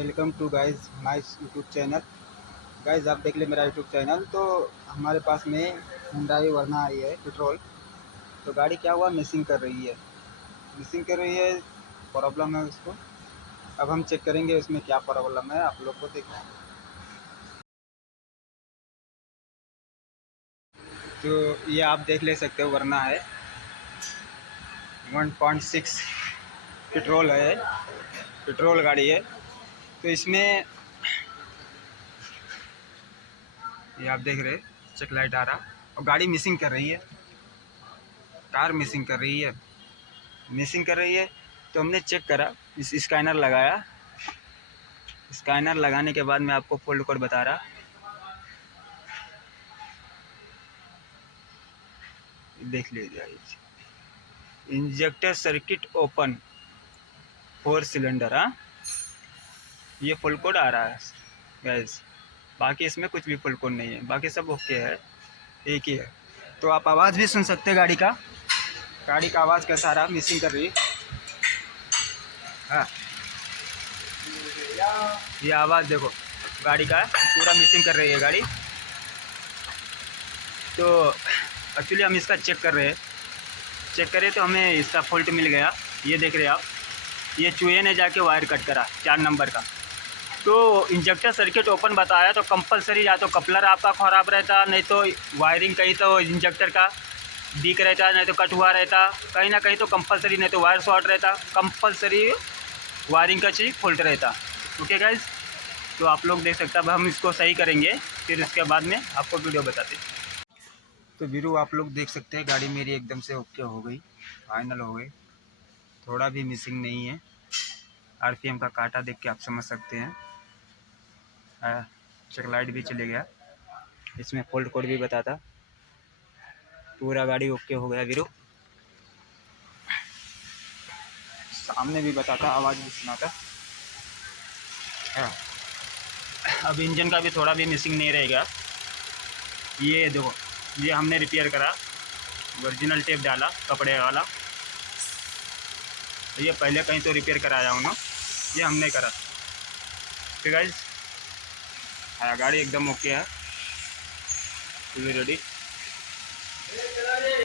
Welcome to guys my YouTube channel. Guys आप देख ले मेरा यूट्यूब चैनल। तो हमारे पास में हुंडई वर्ना आई है पेट्रोल। तो गाड़ी क्या हुआ, मिसिंग कर रही है, प्रॉब्लम है उसको। अब हम चेक करेंगे उसमें क्या प्रॉब्लम है, आप लोग को देखना। तो ये आप देख ले सकते हो, वर्ना है 1.6 पेट्रोल है, पेट्रोल गाड़ी है। तो इसमें ये आप देख रहे, चेक लाइट आ रहा और गाड़ी मिसिंग कर रही है, कार मिसिंग कर रही है। तो हमने चेक करा, इस स्कैनर लगाया, स्कैनर लगाने के बाद मैं आपको फॉल्ट कोड बता रहा। देख लीजिए, इंजेक्टर सर्किट ओपन 4 सिलेंडर। हाँ, ये फुल कोड आ रहा है गैस। बाकी इसमें कुछ भी फुल कोड नहीं है, बाकी सब ओके है, एक ही है। तो आप आवाज़ भी सुन सकते हैं गाड़ी का आवाज़ कैसा रहा, मिसिंग कर रही है। हाँ, ये आवाज़ देखो गाड़ी का, पूरा मिसिंग कर रही है गाड़ी। तो एक्चुअली हम इसका चेक कर रहे हैं, तो हमें इसका फॉल्ट मिल गया। ये देख रहे हैं आप, ये चूहे ने जाके वायर कट करा 4 नंबर का। तो इंजेक्टर सर्किट ओपन बताया, तो कंपलसरी या तो कपलर आपका ख़राब रहता, नहीं तो वायरिंग कहीं तो इंजेक्टर का लीक रहता, नहीं तो कट हुआ रहता, कहीं ना कहीं तो कंपलसरी, नहीं तो वायर शॉर्ट रहता, कंपलसरी वायरिंग का चीज़ फॉल्ट रहता। ओके गाइज, तो आप लोग देख सकते हैं। अब हम इसको सही करेंगे, फिर उसके बाद में आपको वीडियो बताते। तो वीरू आप लोग देख सकते हैं, गाड़ी मेरी एकदम से ओके हो गई, फाइनल हो गई, थोड़ा भी मिसिंग नहीं है। आरपीएम का कांटा देख के आप समझ सकते हैं। चेक लाइट भी चले गया, इसमें फॉल्ट कोड भी बताता, पूरा गाड़ी ओके हो गया वीरू। सामने भी बताता, आवाज़ भी सुनाता। हाँ, अब इंजन का भी थोड़ा भी मिसिंग नहीं रहेगा। ये देखो, ये हमने रिपेयर करा, ओरिजिनल टेप डाला कपड़े वाला। तो ये पहले कहीं तो रिपेयर कराया हूँ ना, ये हमने करा। ठीक है, गाड़ी एकदम ओके है, फुली रेडी।